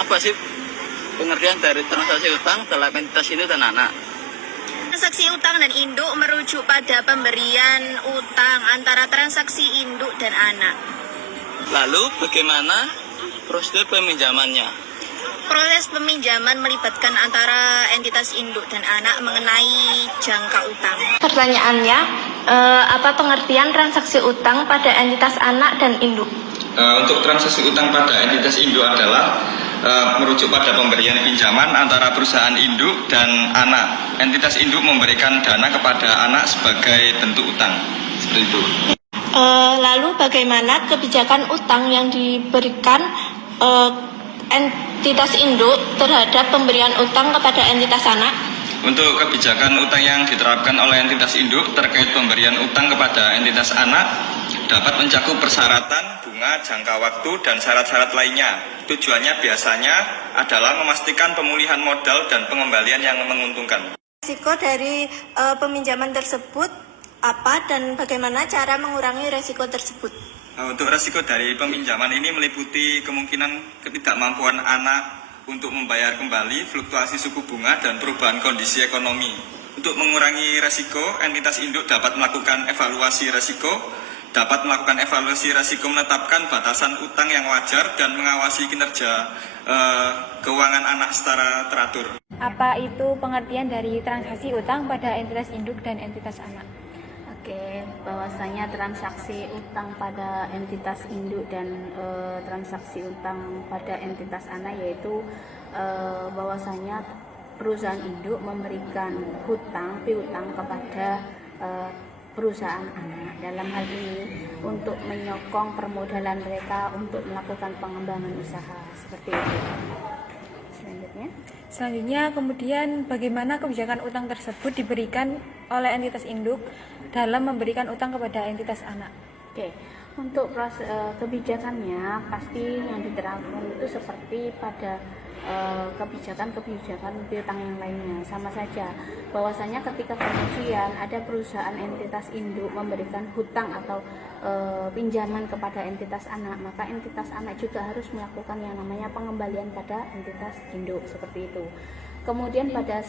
Apa sih pengertian dari transaksi utang dalam entitas induk dan anak? Transaksi utang dan induk merujuk pada pemberian utang antara transaksi induk dan anak. Lalu bagaimana prosedur peminjamannya? Proses peminjaman melibatkan antara entitas induk dan anak mengenai jangka utang. Pertanyaannya, apa pengertian transaksi utang pada entitas anak dan induk? Untuk transaksi utang pada entitas induk adalah merujuk pada pemberian pinjaman antara perusahaan induk dan anak. Entitas induk memberikan dana kepada anak sebagai bentuk utang. Seperti itu. Lalu bagaimana kebijakan utang yang diberikan entitas induk terhadap pemberian utang kepada entitas anak? Untuk kebijakan utang yang diterapkan oleh entitas induk terkait pemberian utang kepada entitas anak dapat mencakup persyaratan, bunga, jangka waktu, dan syarat-syarat lainnya. Tujuannya biasanya adalah memastikan pemulihan modal dan pengembalian yang menguntungkan. Risiko dari peminjaman tersebut apa dan bagaimana cara mengurangi risiko tersebut? Untuk risiko dari peminjaman ini meliputi kemungkinan ketidakmampuan anak untuk membayar kembali, fluktuasi suku bunga, dan perubahan kondisi ekonomi. Untuk mengurangi risiko, entitas induk dapat melakukan evaluasi risiko, menetapkan batasan utang yang wajar, dan mengawasi kinerja keuangan anak secara teratur. Apa itu pengertian dari transaksi utang pada entitas induk dan entitas anak? Oke, bahwasanya transaksi utang pada entitas induk dan transaksi utang pada entitas anak yaitu bahwasanya perusahaan induk memberikan piutang kepada perusahaan anak. Dalam hal ini untuk menyokong permodalan mereka untuk melakukan pengembangan usaha seperti itu. Selanjutnya, kemudian bagaimana kebijakan utang tersebut diberikan oleh entitas induk dalam memberikan utang kepada entitas anak? Oke, untuk proses kebijakannya pasti yang diterapkan itu seperti pada kebijakan piutang yang lainnya, sama saja bahwasanya ketika kemudian ada perusahaan entitas induk memberikan hutang atau pinjaman kepada entitas anak, maka entitas anak juga harus melakukan yang namanya pengembalian pada entitas induk seperti itu. Kemudian pada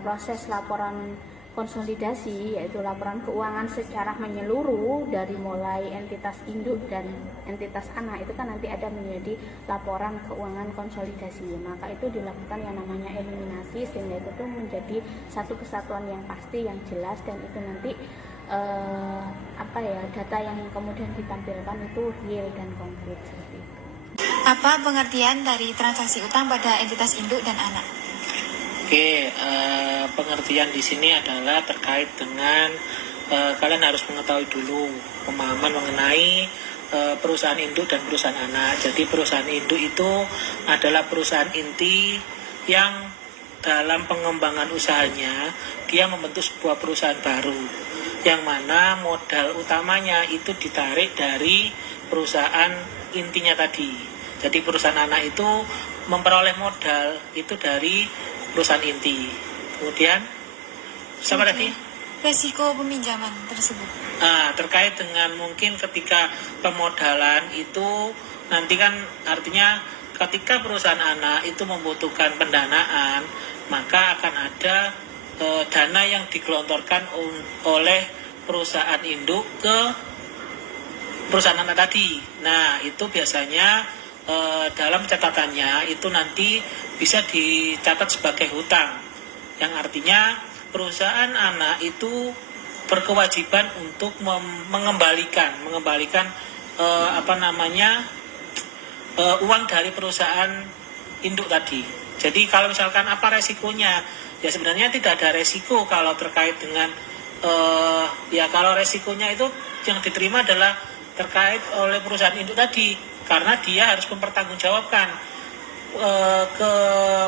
proses laporan konsolidasi, yaitu laporan keuangan secara menyeluruh dari mulai entitas induk dan entitas anak, itu kan nanti ada menjadi laporan keuangan konsolidasi. Maka itu dilakukan yang namanya eliminasi sehingga itu tuh menjadi satu kesatuan yang pasti, yang jelas, dan itu nanti data yang kemudian ditampilkan itu real dan konkret seperti itu. Apa pengertian dari transaksi utang pada entitas induk dan anak? Oke, pengertian di sini adalah terkait dengan kalian harus mengetahui dulu pemahaman mengenai perusahaan induk dan perusahaan anak. Jadi perusahaan induk itu adalah perusahaan inti yang dalam pengembangan usahanya dia membentuk sebuah perusahaan baru, yang mana modal utamanya itu ditarik dari perusahaan intinya tadi. Jadi perusahaan anak itu memperoleh modal itu dari perusahaan inti. Kemudian sama tadi Resiko peminjaman tersebut. Terkait dengan mungkin ketika pemodalan itu nanti kan artinya ketika perusahaan anak itu membutuhkan pendanaan, maka akan ada dana yang digelontorkan oleh perusahaan induk ke perusahaan anak tadi. Nah, itu biasanya dalam catatannya itu nanti bisa dicatat sebagai hutang, yang artinya perusahaan anak itu berkewajiban untuk mengembalikan uang dari perusahaan induk tadi. Jadi kalau misalkan apa resikonya, ya sebenarnya tidak ada resiko kalau terkait dengan kalau resikonya itu yang diterima adalah terkait oleh perusahaan induk tadi, karena dia harus mempertanggungjawabkan ke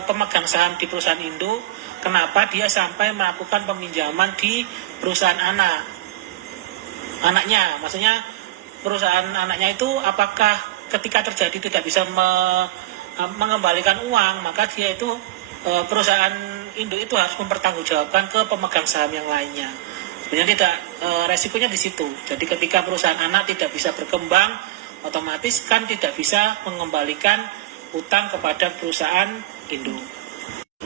pemegang saham di perusahaan induk kenapa dia sampai melakukan peminjaman di perusahaan anaknya. Maksudnya perusahaan anaknya itu apakah ketika terjadi tidak bisa mengembalikan uang, maka dia itu perusahaan induk itu harus mempertanggungjawabkan ke pemegang saham yang lainnya. Sebenarnya tidak, resikonya di situ. Jadi ketika perusahaan anak tidak bisa berkembang, otomatis kan tidak bisa mengembalikan utang kepada perusahaan induk.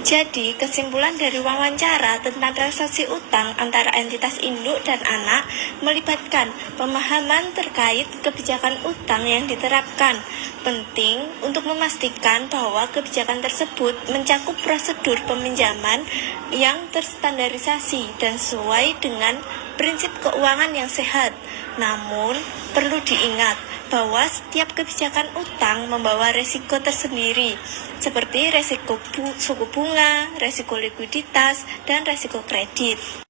Jadi, kesimpulan dari wawancara tentang transaksi utang antara entitas induk dan anak melibatkan pemahaman terkait kebijakan utang yang diterapkan. Penting untuk memastikan bahwa kebijakan tersebut mencakup prosedur peminjaman yang terstandarisasi dan sesuai dengan prinsip keuangan yang sehat. Namun, perlu diingat bahwa setiap kebijakan utang membawa resiko tersendiri, seperti resiko suku bunga, resiko likuiditas, dan resiko kredit.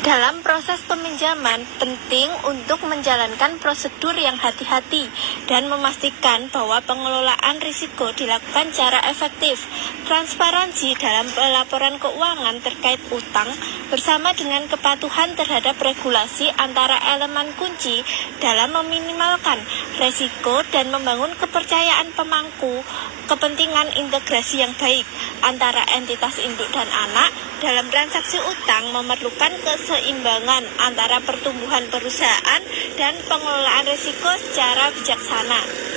Dalam proses peminjaman, penting untuk menjalankan prosedur yang hati-hati dan memastikan bahwa pengelolaan risiko dilakukan secara efektif. Transparansi dalam pelaporan keuangan terkait utang bersama dengan kepatuhan terhadap regulasi antara elemen kunci dalam meminimalkan risiko dan membangun kepercayaan pemangku kepentingan integrasi yang baik antara entitas induk dan anak dalam transaksi utang memerlukan keseimbangan antara pertumbuhan perusahaan dan pengelolaan risiko secara bijaksana.